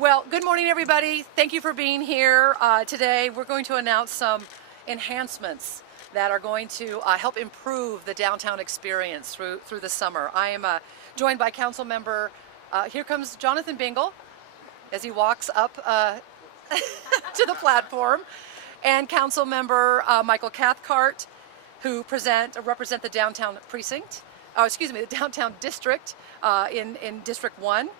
Well, good morning, everybody. Thank you for being here. Today, we're going to announce some enhancements that are going to help improve the downtown experience through the summer. I am joined by Council Member, here comes Jonathan Bingle, as he walks up to the platform, and Council Member Michael Cathcart, who represent the downtown precinct, the downtown district in District 1.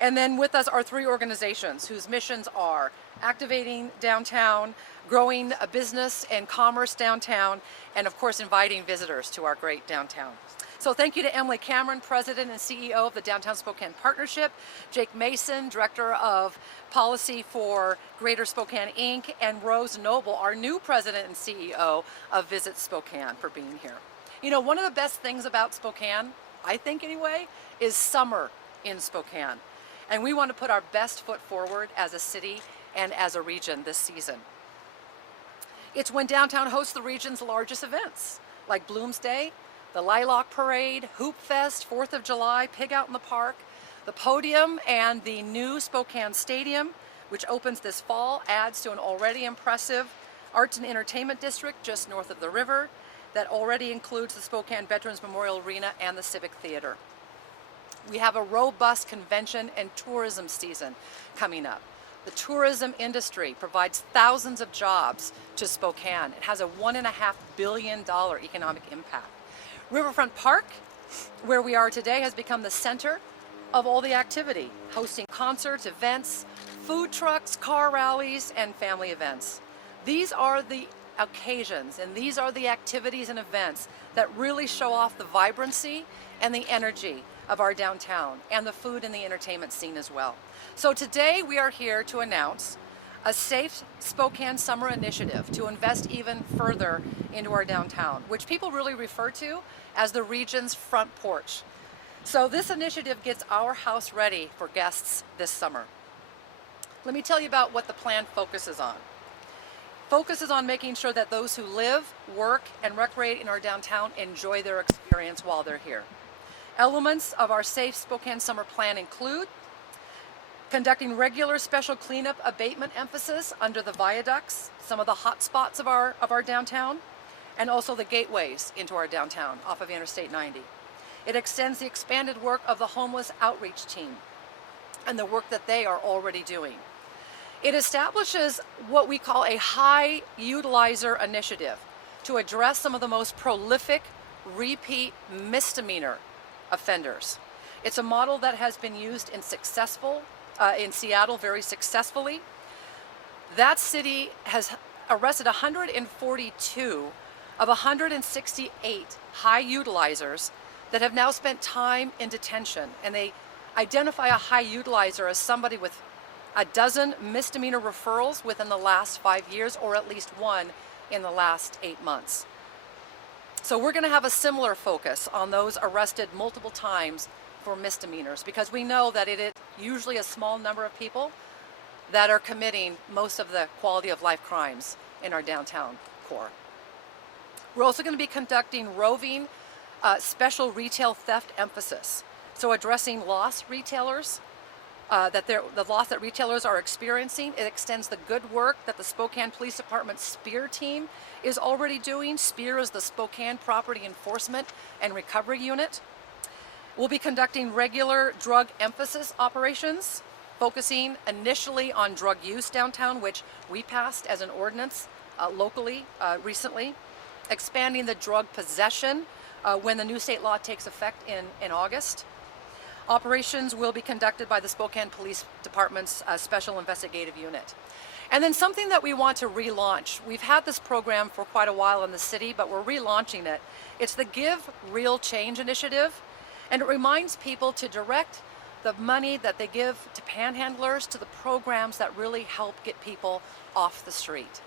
And then with us are three organizations whose missions are activating downtown, growing a business and commerce downtown, and of course inviting visitors to our great downtown. So thank you to Emily Cameron, President and CEO of the Downtown Spokane Partnership, Jake Mason, Director of Policy for Greater Spokane Inc., and Rose Noble, our new President and CEO of Visit Spokane, for being here. You know, one of the best things about Spokane, I think anyway, is summer in Spokane. And we want to put our best foot forward as a city and as a region this season. It's when downtown hosts the region's largest events, like Bloomsday, the Lilac Parade, Hoop Fest, 4th of July, Pig Out in the Park, the Podium, and the new Spokane Stadium, which opens this fall, adds to an already impressive arts and entertainment district just north of the river that already includes the Spokane Veterans Memorial Arena and the Civic Theater. We have a robust convention and tourism season coming up. The tourism industry provides thousands of jobs to Spokane. It has a $1.5 billion economic impact. Riverfront Park, where we are today, has become the center of all the activity, hosting concerts, events, food trucks, car rallies, and family events. These are the occasions and these are the activities and events that really show off the vibrancy and the energy of our downtown, and the food and the entertainment scene as well. So today we are here to announce a Safe Spokane Summer Initiative to invest even further into our downtown, which people really refer to as the region's front porch. So this initiative gets our house ready for guests this summer. Let me tell you about what the plan focuses on. Focuses on making sure that those who live, work, and recreate in our downtown enjoy their experience while they're here. Elements of our Safe Spokane Summer Plan include conducting regular special cleanup abatement emphasis under the viaducts, some of the hot spots of our downtown, and also the gateways into our downtown off of Interstate 90. It extends the expanded work of the homeless outreach team and the work that they are already doing. It establishes what we call a high utilizer initiative to address some of the most prolific repeat misdemeanor offenders. It's a model that has been used in Seattle very successfully. That city has arrested 142 of 168 high utilizers that have now spent time in detention, and they identify a high utilizer as somebody with a dozen misdemeanor referrals within the last 5 years, or at least one in the last 8 months. So we're going to have a similar focus on those arrested multiple times for misdemeanors, because we know that it is usually a small number of people that are committing most of the quality of life crimes in our downtown core. We're also going to be conducting roving special retail theft emphasis. So addressing loss retailers, the loss that retailers are experiencing. It extends the good work that the Spokane Police Department SPEAR team is already doing. SPEAR is the Spokane Property Enforcement and Recovery Unit. We'll be conducting regular drug emphasis operations, focusing initially on drug use downtown, which we passed as an ordinance locally recently, expanding the drug possession when the new state law takes effect in August. Operations will be conducted by the Spokane Police Department's Special Investigative Unit. And then something that we want to relaunch. We've had this program for quite a while in the city, but we're relaunching it. It's the Give Real Change initiative, and it reminds people to direct the money that they give to panhandlers to the programs that really help get people off the street.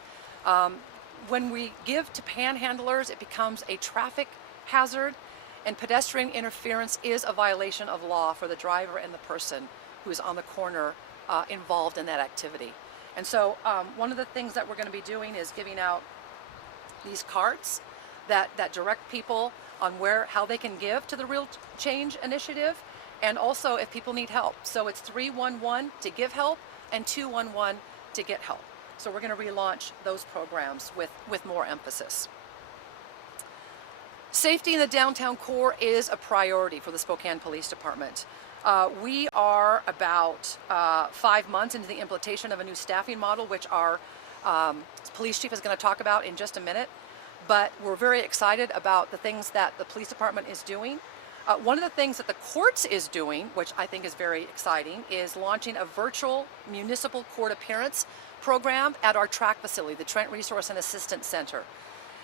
When we give to panhandlers, it becomes a traffic hazard, and pedestrian interference is a violation of law for the driver and the person who is on the corner involved in that activity. And so one of the things that we're going to be doing is giving out these cards that direct people on how they can give to the Real Change initiative, and also if people need help. So it's 311 to give help and 211 to get help. So we're going to relaunch those programs with more emphasis. Safety in the downtown core is a priority for the Spokane Police Department. We are about 5 months into the implementation of a new staffing model, which our police chief is going to talk about in just a minute. But we're very excited about the things that the police department is doing. One of the things that the courts is doing, which I think is very exciting, is launching a virtual municipal court appearance program at our track facility, the Trent Resource and Assistance Center.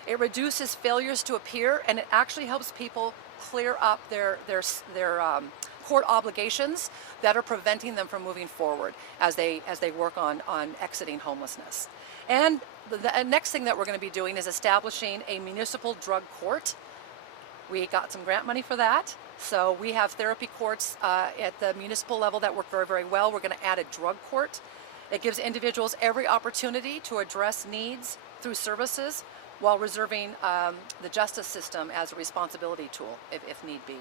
It reduces failures to appear, and it actually helps people clear up their court obligations that are preventing them from moving forward as they work on exiting homelessness. And the next thing that we're going to be doing is establishing a municipal drug court. We got some grant money for that. So we have therapy courts at the municipal level that work very, very well. We're going to add a drug court. It gives individuals every opportunity to address needs through services while reserving the justice system as a responsibility tool if need be.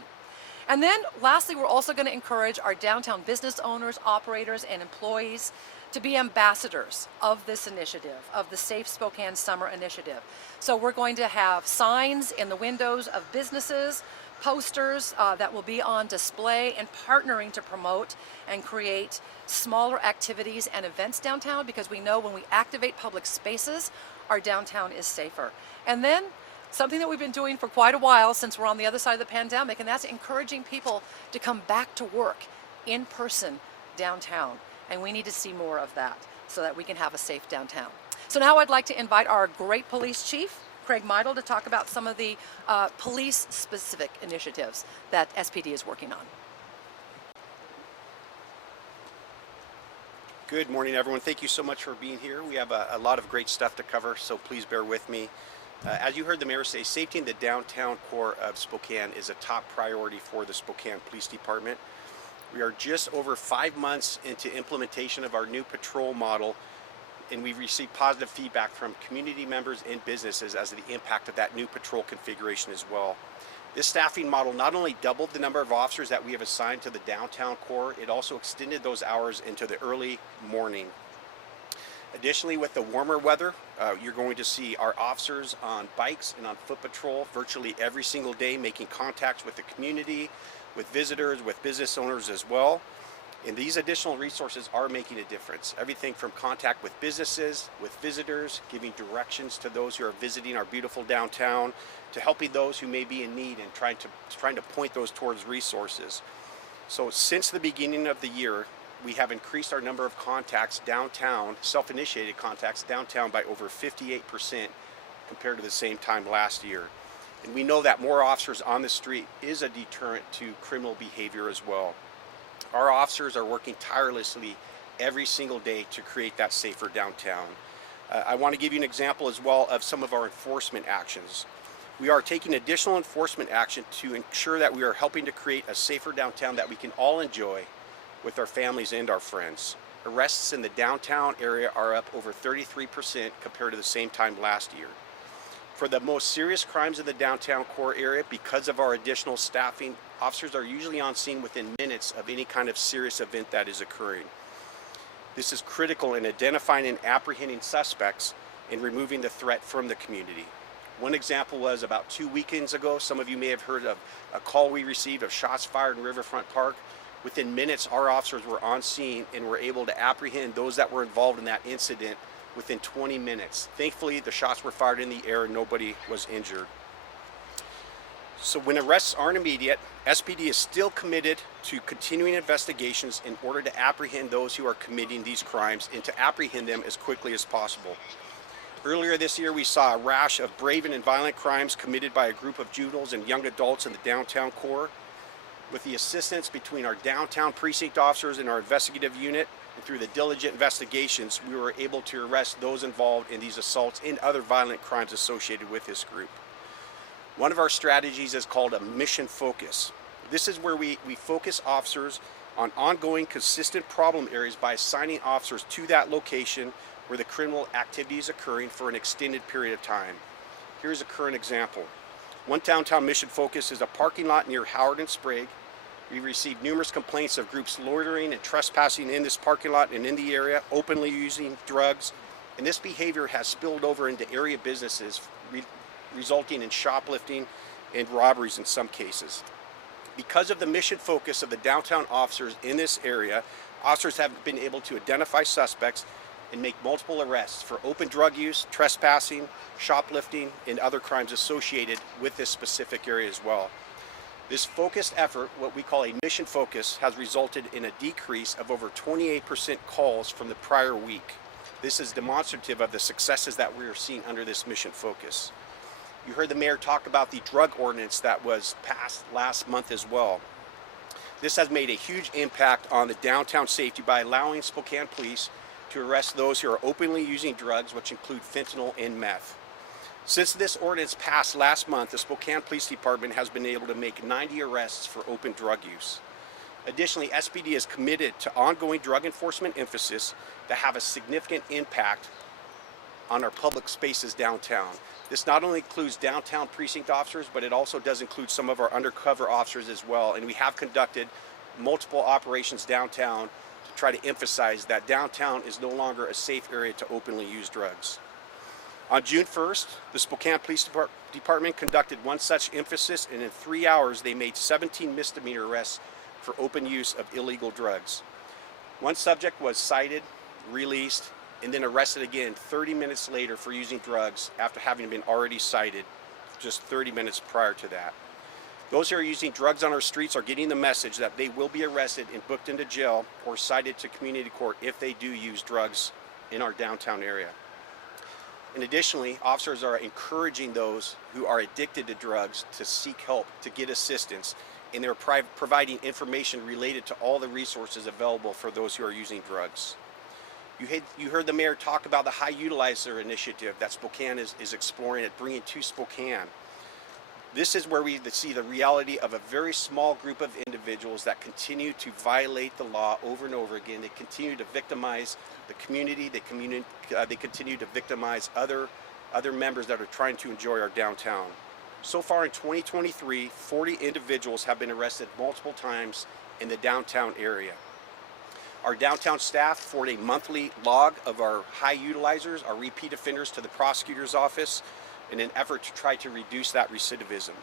And then lastly, we're also going to encourage our downtown business owners, operators, and employees to be ambassadors of this initiative, of the Safe Spokane Summer Initiative. So we're going to have signs in the windows of businesses, posters that will be on display, and partnering to promote and create smaller activities and events downtown, because we know when we activate public spaces, our downtown is safer. And then something that we've been doing for quite a while since we're on the other side of the pandemic, and that's encouraging people to come back to work in person downtown. And we need to see more of that so that we can have a safe downtown. So now I'd like to invite our great police chief, Craig Meidl, to talk about some of the police-specific initiatives that SPD is working on. Good morning, everyone. Thank you so much for being here. We have a lot of great stuff to cover, so please bear with me. As you heard the mayor say, safety in the downtown core of Spokane is a top priority for the Spokane Police Department. We are just over 5 months into implementation of our new patrol model, and we've received positive feedback from community members and businesses as to the impact of that new patrol configuration as well. This staffing model not only doubled the number of officers that we have assigned to the downtown core, it also extended those hours into the early morning. Additionally, with the warmer weather, you're going to see our officers on bikes and on foot patrol virtually every single day, making contacts with the community, with visitors, with business owners as well. And these additional resources are making a difference. Everything from contact with businesses, with visitors, giving directions to those who are visiting our beautiful downtown, to helping those who may be in need and trying to point those towards resources. So since the beginning of the year, we have increased our number of contacts downtown, self-initiated contacts downtown, by over 58% compared to the same time last year. And we know that more officers on the street is a deterrent to criminal behavior as well. Our officers are working tirelessly every single day to create that safer downtown. I want to give you an example as well of some of our enforcement actions. We are taking additional enforcement action to ensure that we are helping to create a safer downtown that we can all enjoy with our families and our friends. Arrests in the downtown area are up over 33% compared to the same time last year. For the most serious crimes in the downtown core area, because of our additional staffing, officers are usually on scene within minutes of any kind of serious event that is occurring. This is critical in identifying and apprehending suspects and removing the threat from the community. One example was about 2 weekends ago. Some of you may have heard of a call we received of shots fired in Riverfront Park. Within minutes, our officers were on scene and were able to apprehend those that were involved in that incident within 20 minutes. Thankfully, the shots were fired in the air and nobody was injured. So when arrests aren't immediate, SPD is still committed to continuing investigations in order to apprehend those who are committing these crimes and to apprehend them as quickly as possible. Earlier this year, we saw a rash of brave and violent crimes committed by a group of juveniles and young adults in the downtown core. With the assistance between our downtown precinct officers and our investigative unit, and through the diligent investigations, we were able to arrest those involved in these assaults and other violent crimes associated with this group. One of our strategies is called a mission focus. This is where we focus officers on ongoing consistent problem areas by assigning officers to that location where the criminal activity is occurring for an extended period of time. Here's a current example. One downtown mission focus is a parking lot near Howard and Sprague. We received numerous complaints of groups loitering and trespassing in this parking lot and in the area, openly using drugs, and this behavior has spilled over into area businesses, resulting in shoplifting and robberies in some cases. Because of the mission focus of the downtown officers in this area, officers have been able to identify suspects and make multiple arrests for open drug use, trespassing, shoplifting, and other crimes associated with this specific area as well. This focused effort, what we call a mission focus, has resulted in a decrease of over 28% calls from the prior week. This is demonstrative of the successes that we are seeing under this mission focus. You heard the mayor talk about the drug ordinance that was passed last month as well. This has made a huge impact on the downtown safety by allowing Spokane police to arrest those who are openly using drugs, which include fentanyl and meth. Since this ordinance passed last month, the Spokane Police Department has been able to make 90 arrests for open drug use. Additionally, SPD is committed to ongoing drug enforcement emphasis that have a significant impact on our public spaces downtown. This not only includes downtown precinct officers, but it also does include some of our undercover officers as well. And we have conducted multiple operations downtown to try to emphasize that downtown is no longer a safe area to openly use drugs. On June 1st, the Spokane Police Department conducted one such emphasis, and in 3 hours they made 17 misdemeanor arrests for open use of illegal drugs. One subject was cited, released, and then arrested again 30 minutes later for using drugs after having been already cited just 30 minutes prior to that. Those who are using drugs on our streets are getting the message that they will be arrested and booked into jail or cited to community court if they do use drugs in our downtown area. And additionally, officers are encouraging those who are addicted to drugs to seek help, to get assistance, and they're providing information related to all the resources available for those who are using drugs. You heard the mayor talk about the high utilizer initiative that Spokane is exploring at bringing to Spokane. This is where we see the reality of a very small group of individuals that continue to violate the law over and over again. They continue to victimize the community. They continue to victimize other members that are trying to enjoy our downtown. So far in 2023, 40 individuals have been arrested multiple times in the downtown area. Our downtown staff forward a monthly log of our high utilizers, our repeat offenders, to the prosecutor's office in an effort to try to reduce that recidivism.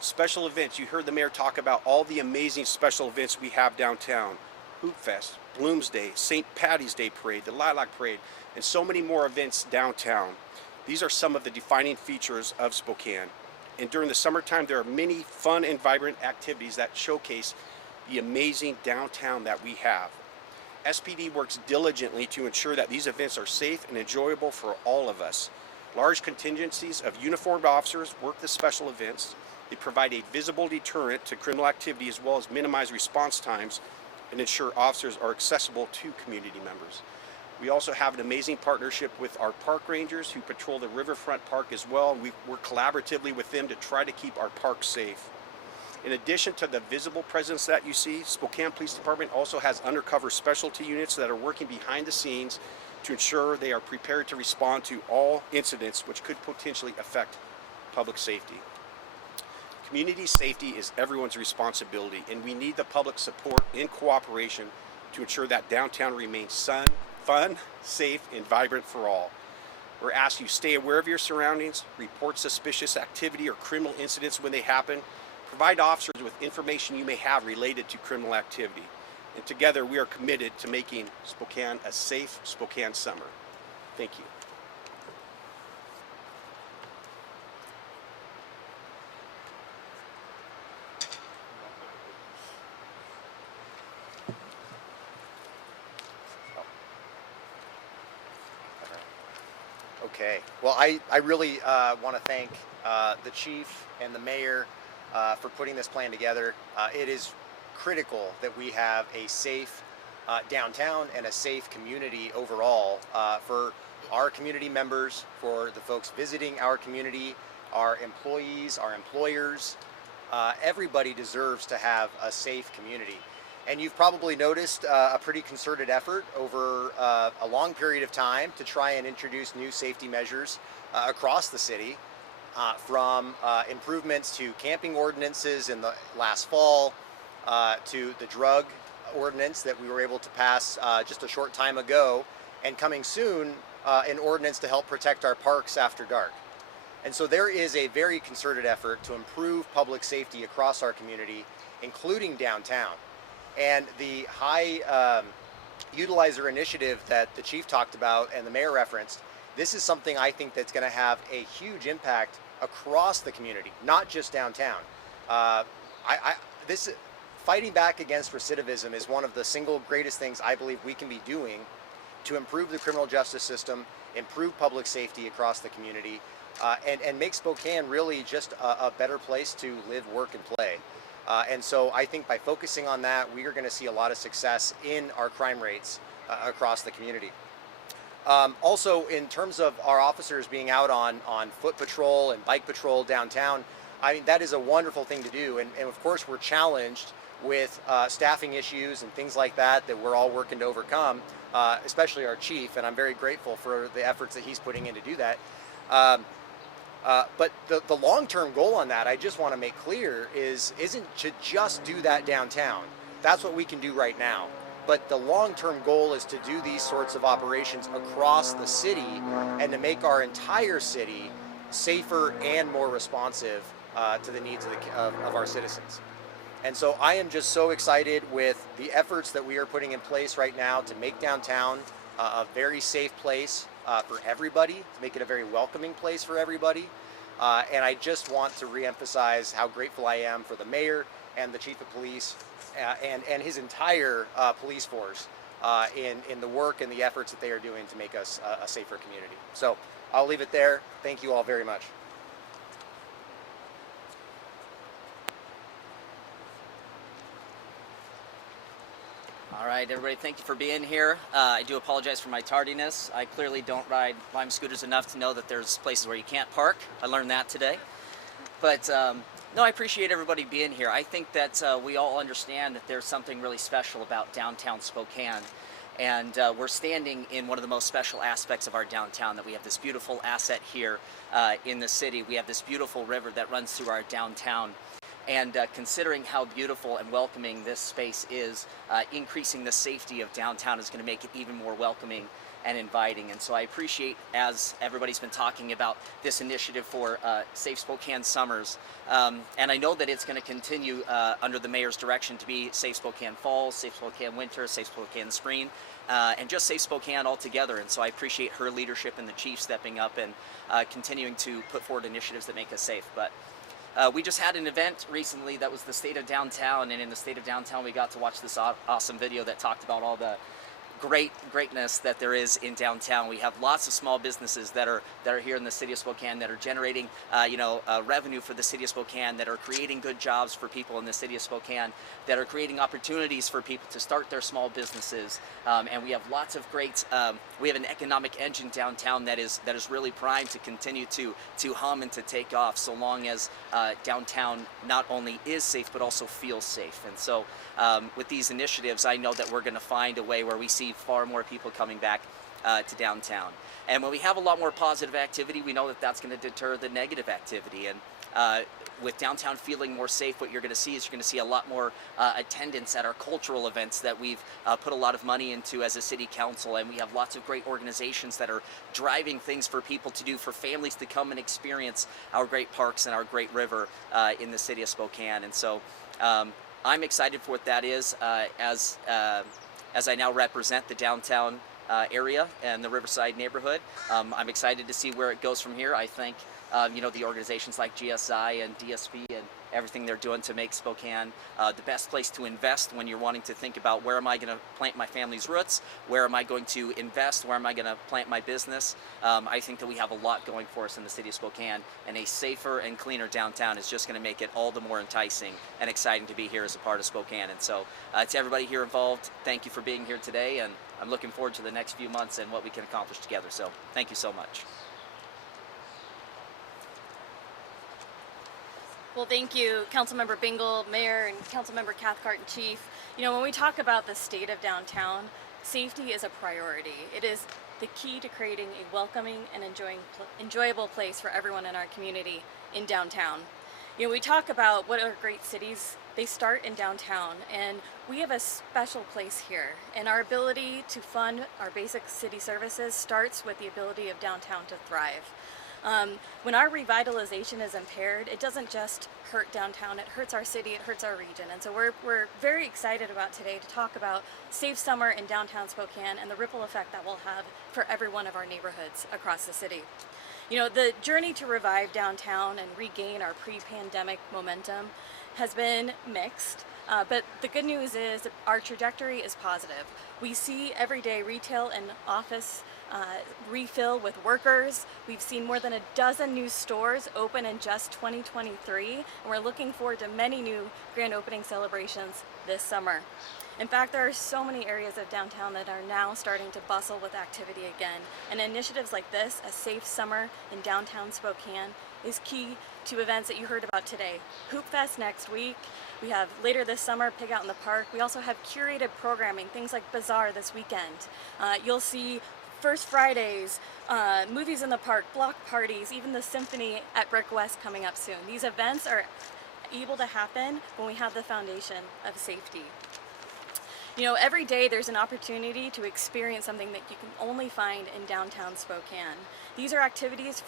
Special events, you heard the mayor talk about all the amazing special events we have downtown. Hoop Fest, Bloomsday, St. Patty's Day Parade, the Lilac Parade, and so many more events downtown. These are some of the defining features of Spokane. And during the summertime, there are many fun and vibrant activities that showcase the amazing downtown that we have. SPD works diligently to ensure that these events are safe and enjoyable for all of us. Large contingencies of uniformed officers work the special events. They provide a visible deterrent to criminal activity as well as minimize response times and ensure officers are accessible to community members. We also have an amazing partnership with our park rangers who patrol the Riverfront Park as well. We work collaboratively with them to try to keep our parks safe. In addition to the visible presence that you see, Spokane Police Department also has undercover specialty units that are working behind the scenes to ensure they are prepared to respond to all incidents which could potentially affect public safety. Community safety is everyone's responsibility, and we need the public support and cooperation to ensure that downtown remains fun, safe, and vibrant for all. We're asked you stay aware of your surroundings, report suspicious activity or criminal incidents when they happen, provide officers with information you may have related to criminal activity. And together we are committed to making Spokane a safe Spokane summer. Thank you. Okay. Well, I really want to thank the chief and the mayor for putting this plan together. It is critical that we have a safe downtown and a safe community overall for our community members, for the folks visiting our community, our employees, our employers. Everybody deserves to have a safe community. And you've probably noticed a pretty concerted effort over a long period of time to try and introduce new safety measures across the city, from improvements to camping ordinances in the last fall, to the drug ordinance that we were able to pass just a short time ago, and coming soon, an ordinance to help protect our parks after dark. And so there is a very concerted effort to improve public safety across our community, including downtown. And the high utilizer initiative that the chief talked about and the mayor referenced, this is something I think that's going to have a huge impact across the community, not just downtown. This fighting back against recidivism is one of the single greatest things I believe we can be doing to improve the criminal justice system, improve public safety across the community, and make Spokane really just a better place to live, work, and play. And so I think by focusing on that, we are going to see a lot of success in our crime rates across the community. Also, in terms of our officers being out on foot patrol and bike patrol downtown, I mean, that is a wonderful thing to do. And of course, we're challenged with staffing issues and things like that we're all working to overcome, especially our chief. And I'm very grateful for the efforts that he's putting in to do that. But the long-term goal on that, I just want to make clear, isn't to just do that downtown. That's what we can do right now. But the long-term goal is to do these sorts of operations across the city and to make our entire city safer and more responsive to the needs of our citizens. And so I am just so excited with the efforts that we are putting in place right now to make downtown a very safe place for everybody, to make it a very welcoming place for everybody. And I just want to reemphasize how grateful I am for the mayor and the chief of police and his entire police force in the work and the efforts that they are doing to make us a safer community. So I'll leave it there. Thank you all very much. All right, everybody, thank you for being here. I do apologize for my tardiness. I clearly don't ride Lime scooters enough to know that there's places where you can't park. I learned that today. But no, I appreciate everybody being here. I think that we all understand that there's something really special about downtown Spokane. And we're standing in one of the most special aspects of our downtown, that we have this beautiful asset here in the city. We have this beautiful river that runs through our downtown. And considering how beautiful and welcoming this space is, increasing the safety of downtown is going to make it even more welcoming and inviting. And so I appreciate, as everybody's been talking about, this initiative for Safe Spokane Summers. And I know that it's going to continue under the mayor's direction to be Safe Spokane Fall, Safe Spokane Winter, Safe Spokane Spring, and just Safe Spokane altogether. And so I appreciate her leadership and the chief stepping up and continuing to put forward initiatives that make us safe. But we just had an event recently that was the State of Downtown, and in the State of Downtown we got to watch this awesome video that talked about all the greatness that there is in downtown. We have lots of small businesses that are here in the city of Spokane that are generating revenue for the city of Spokane, that are creating good jobs for people in the city of Spokane, that are creating opportunities for people to start their small businesses. And we have lots of great, we have an economic engine downtown that is really primed to continue to hum and to take off, so long as downtown not only is safe but also feels safe. And so with these initiatives, I know that we're going to find a way where we see far more people coming back to downtown. And when we have a lot more positive activity, we know that that's going to deter the negative activity. And with downtown feeling more safe, what you're going to see is you're going to see a lot more attendance at our cultural events that we've put a lot of money into as a city council. And we have lots of great organizations that are driving things for people to do, for families to come and experience our great parks and our great river in the city of Spokane. And so I'm excited for what that is as I now represent the downtown area and the Riverside neighborhood. I'm excited to see where it goes from here. I think the organizations like GSI and DSP and everything they're doing to make Spokane the best place to invest when you're wanting to think about, where am I going to plant my family's roots, where am I going to invest, where am I going to plant my business. I think that we have a lot going for us in the city of Spokane, and a safer and cleaner downtown is just going to make it all the more enticing and exciting to be here as a part of Spokane. And so to everybody here involved, thank you for being here today, and I'm looking forward to the next few months and what we can accomplish together. So thank you so much. Well, thank you, Councilmember Bingle, Mayor, and Councilmember Cathcart, and Chief. When we talk about the state of downtown, safety is a priority. It is the key to creating a welcoming and enjoyable place for everyone in our community in downtown. We talk about what are great cities they start in downtown, and we have a special place here. And our ability to fund our basic city services starts with the ability of downtown to thrive. When our revitalization is impaired, it doesn't just hurt downtown, it hurts our city, it hurts our region. And so we're very excited about today to talk about Safe Summer in downtown Spokane and the ripple effect that will have for every one of our neighborhoods across the city. You know, the journey to revive downtown and regain our pre-pandemic momentum has been mixed, but the good news is that our trajectory is positive. We see everyday retail and office refill with workers. We've seen more than a dozen new stores open in just 2023, and we're looking forward to many new grand opening celebrations this summer. In fact, there are so many areas of downtown that are now starting to bustle with activity again, and initiatives like this, a Safe Summer in downtown Spokane, is key to events that you heard about today. Hoop Fest next week. We have later this summer, Pig Out in the Park. We also have curated programming, things like Bazaar this weekend. You'll see First Fridays, movies in the park, block parties, even the symphony at Brick West coming up soon. These events are able to happen when we have the foundation of safety. You know, every day there's an opportunity to experience something that you can only find in downtown Spokane. These are activities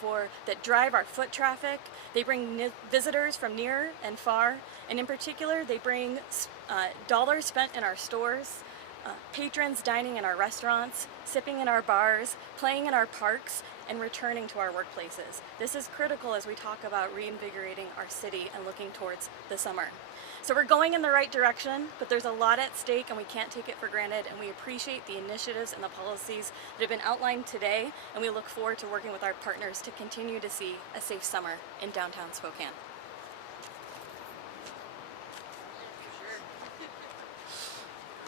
that drive our foot traffic. They bring visitors from near and far, and in particular, they bring dollars spent in our stores, patrons dining in our restaurants, sipping in our bars, playing in our parks, and returning to our workplaces. This is critical as we talk about reinvigorating our city and looking towards the summer. So we're going in the right direction, but there's a lot at stake and we can't take it for granted, and we appreciate the initiatives and the policies that have been outlined today, and we look forward to working with our partners to continue to see a safe summer in downtown Spokane.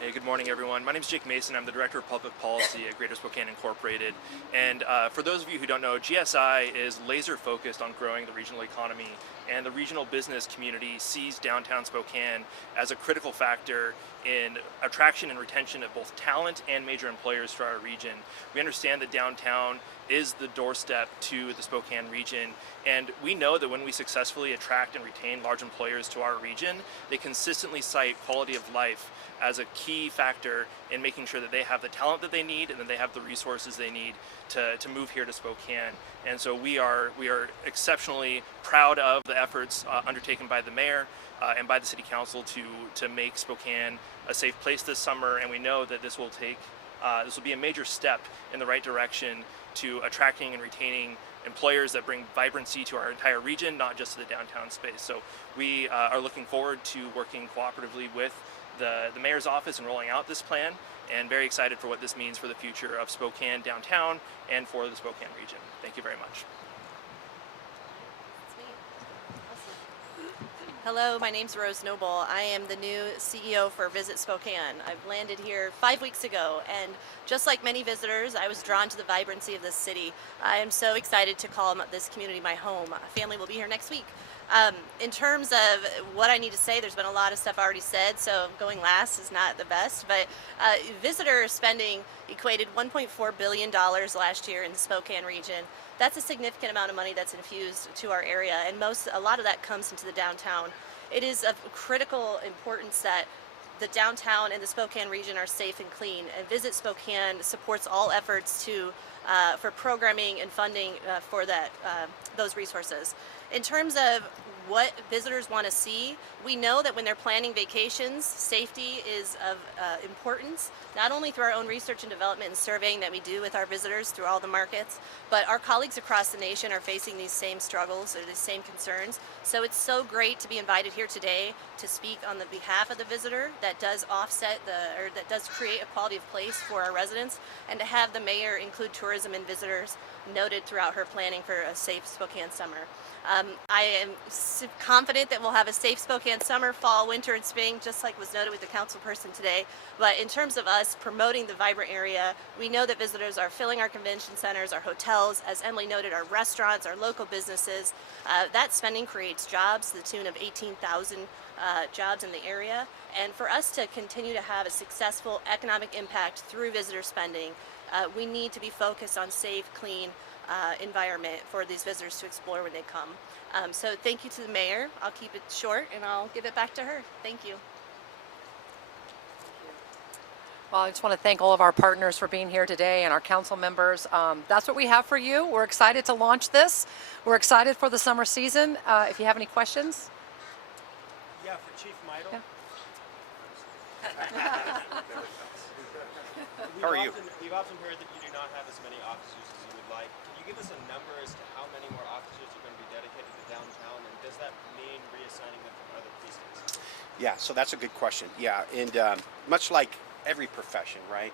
Hey, good morning, everyone. My name is Jake Mason. I'm the Director of Public Policy at Greater Spokane Incorporated. And for those of you who don't know, GSI is laser focused on growing the regional economy, and the regional business community sees downtown Spokane as a critical factor in attraction and retention of both talent and major employers for our region. We understand that downtown is the doorstep to the Spokane region, and we know that when we successfully attract and retain large employers to our region, they consistently cite quality of life as a key factor in making sure that they have the talent that they need and that they have the resources they need to move here to Spokane. And so we are exceptionally proud of the efforts undertaken by the mayor and by the city council to make Spokane a safe place this summer, and we know that this will be a major step in the right direction to attracting and retaining employers that bring vibrancy to our entire region, not just to the downtown space. So we are looking forward to working cooperatively with the mayor's office and rolling out this plan, and very excited for what this means for the future of Spokane downtown and for the Spokane region. Thank you very much. Hello, my name's Rose Noble. I am the new CEO for Visit Spokane. I've landed here 5 weeks ago, and just like many visitors, I was drawn to the vibrancy of this city. I am so excited to call this community my home. Family will be here next week. In terms of what I need to say, there's been a lot of stuff already said, so going last is not the best, but visitor spending equated $1.4 billion last year in the Spokane region. That's a significant amount of money that's infused to our area, and a lot of that comes into the downtown. It is of critical importance that the downtown and the Spokane region are safe and clean, and Visit Spokane supports all efforts for programming and funding for those resources. In terms of what visitors want to see, we know that when they're planning vacations, safety is of importance, not only through our own research and development and surveying that we do with our visitors through all the markets, but our colleagues across the nation are facing these same struggles or these same concerns. So it's so great to be invited here today to speak on the behalf of the visitor that does that does create a quality of place for our residents, and to have the mayor include tourism and visitors noted throughout her planning for a safe Spokane summer. I am confident that we'll have a safe Spokane summer, fall, winter, and spring, just like was noted with the council person today. But in terms of us promoting the vibrant area, we know that visitors are filling our convention centers, our hotels, as Emily noted, our restaurants, our local businesses. That spending creates jobs to the tune of 18,000 jobs in the area. And for us to continue to have a successful economic impact through visitor spending, we need to be focused on safe, clean, environment for these visitors to explore when they come. So thank you to the mayor. I'll keep it short and I'll give it back to her. Thank you. Well, I just want to thank all of our partners for being here today and our council members. That's what we have for you. We're excited to launch this. We're excited for the summer season. If you have any questions. Yeah, for Chief Meidl. Yeah. How are you? We've often heard that you do not have as many officers as you would like. Can you give us a number as to how many more officers are going to be dedicated to downtown, and does that mean reassigning them from other precincts? Yeah, so that's a good question. Yeah, and much like every profession, right?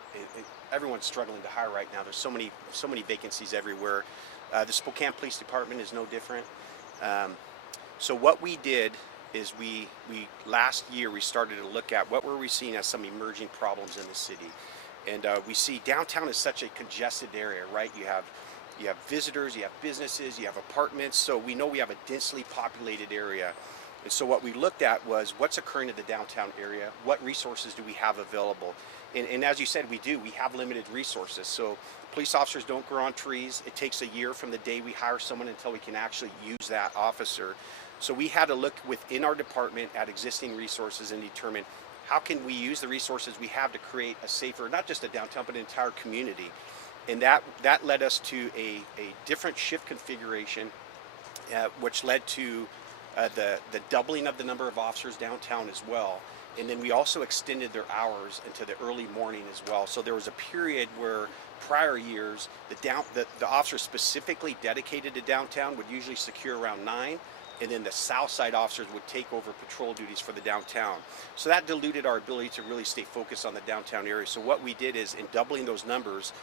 Everyone's struggling to hire right now. There's so many vacancies everywhere. The Spokane Police Department is no different. So what we did is we last year we started to look at what were we seeing as some emerging problems in the city, and we see downtown is such a congested area, right? You have visitors, you have businesses, you have apartments. So we know we have a densely populated area. And so what we looked at was what's occurring in the downtown area, what resources do we have available? And as you said, we have limited resources. So police officers don't grow on trees. It takes a year from the day we hire someone until we can actually use that officer. So we had to look within our department at existing resources and determine how can we use the resources we have to create a safer, not just a downtown, but an entire community. And that led us to a different shift configuration, which led to the doubling of the number of officers downtown as well. And then we also extended their hours into the early morning as well. So there was a period where prior years, the officers specifically dedicated to downtown would usually secure around 9, and then the south side officers would take over patrol duties for the downtown. So that diluted our ability to really stay focused on the downtown area. So what we did is, in doubling those numbers,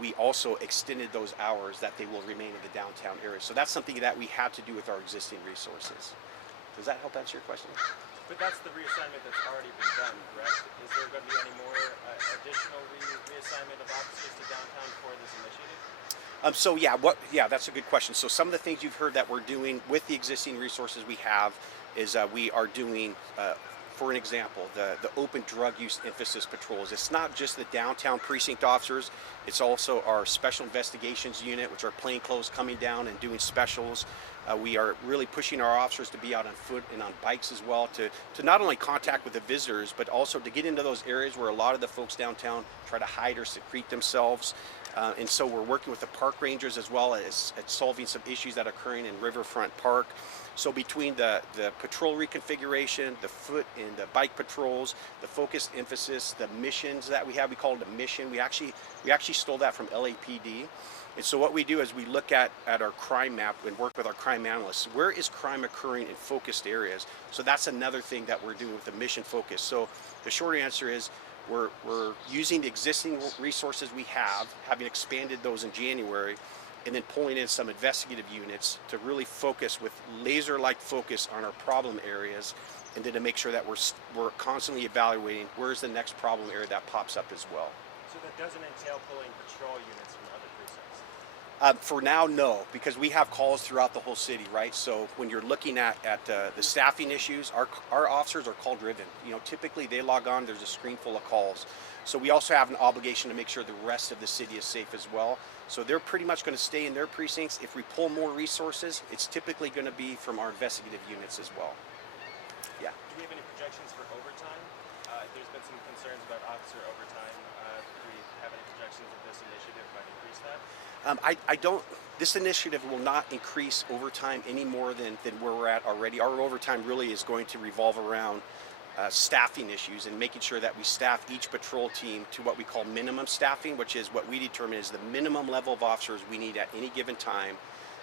we also extended those hours that they will remain in the downtown area. So that's something that we had to do with our existing resources. Does that help answer your question? But that's the reassignment that's already been done, correct? Is there going to be any more additional reassignment of officers to downtown for this initiative? So yeah, that's a good question. So some of the things you've heard that we're doing with the existing resources we have is we are doing, for an example, the open drug use emphasis patrols. It's not just the downtown precinct officers, it's also our special investigations unit, which are plainclothes coming down and doing specials. We are really pushing our officers to be out on foot and on bikes as well, to not only contact with the visitors, but also to get into those areas where a lot of the folks downtown try to hide or secrete themselves. And so we're working with the park rangers as well as at solving some issues that are occurring in Riverfront Park. So between the patrol reconfiguration, the foot and the bike patrols, the focused emphasis, the missions that we have, we call it a mission. We actually stole that from LAPD. And so what we do is we look at our crime map and work with our crime analysts. Where is crime occurring in focused areas? So that's another thing that we're doing with the mission focus. So the short answer is we're using the existing resources we have, having expanded those in January, and then pulling in some investigative units to really focus with laser-like focus on our problem areas, and then to make sure that we're constantly evaluating where's the next problem area that pops up as well. So that doesn't entail pulling patrol units from other precincts? For now, no, because we have calls throughout the whole city, right? So when you're looking at the staffing issues, our officers are call driven. You know, typically they log on, there's a screen full of calls. So we also have an obligation to make sure the rest of the city is safe as well. So they're pretty much going to stay in their precincts. If we pull more resources, it's typically going to be from our investigative units as well. Yeah. Do we have any projections for overtime? There's been some concerns about officer overtime. Do we have any projections that this initiative might increase that? I don't. This initiative will not increase overtime any more than where we're at already. Our overtime really is going to revolve around staffing issues and making sure that we staff each patrol team to what we call minimum staffing, which is what we determine is the minimum level of officers we need at any given time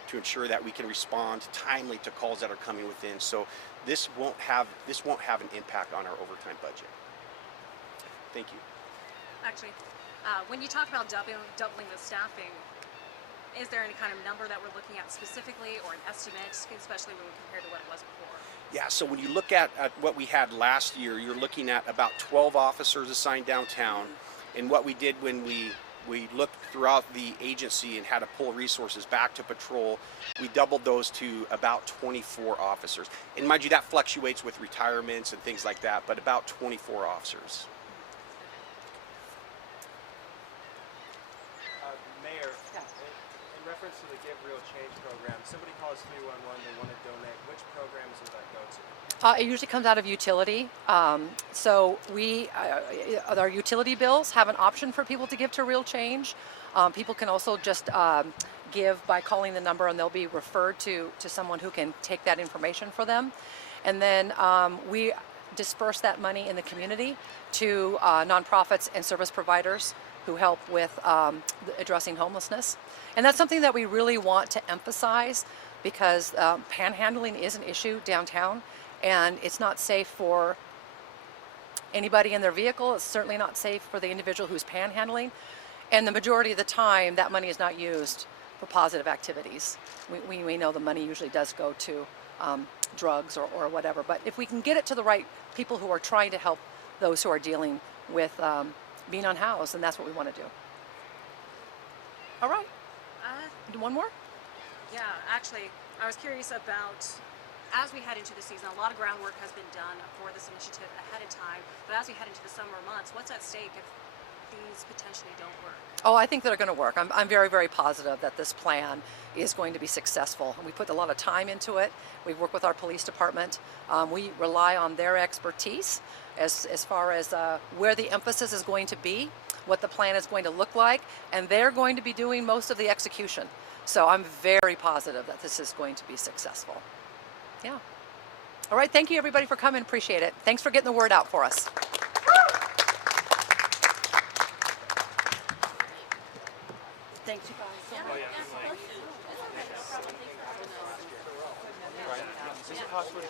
to ensure that we can respond timely to calls that are coming within. So this won't have an impact on our overtime budget. Thank you. Actually, when you talk about doubling the staffing, is there any kind of number that we're looking at specifically, or an estimate, especially when we compare to what it was before? Yeah, so when you look at what we had last year, you're looking at about 12 officers assigned downtown. And what we did when we looked throughout the agency and had to pull resources back to patrol, we doubled those to about 24 officers. And mind you, that fluctuates with retirements and things like that, but about 24 officers. Mayor, in reference to the Give Real Change program, somebody calls 311, they want to donate. Which programs will that go to? It usually comes out of utility. So our utility bills have an option for people to give to Real Change. People can also just give by calling the number, and they'll be referred to someone who can take that information for them. And then we disperse that money in the community to nonprofits and service providers who help with addressing homelessness. And that's something that we really want to emphasize, because panhandling is an issue downtown, and it's not safe for anybody in their vehicle. It's certainly not safe for the individual who's panhandling. And the majority of the time, that money is not used for positive activities. We know the money usually does go to drugs or whatever. But if we can get it to the right people who are trying to help those who are dealing with being unhoused, then that's what we want to do. All right. Do one more? Yeah, actually, I was curious about, as we head into the season, a lot of groundwork has been done for this initiative ahead of time, but as we head into the summer months, what's at stake if these potentially don't work? Oh, I think they're going to work. I'm very, very positive that this plan is going to be successful. We put a lot of time into it. We work with our police department. We rely on their expertise as far as where the emphasis is going to be, what the plan is going to look like, and they're going to be doing most of the execution. So I'm very positive that this is going to be successful. Yeah. All right, thank you everybody for coming. Appreciate it. Thanks for getting the word out for us. Thanks you guys. Oh, yeah. Is it possible to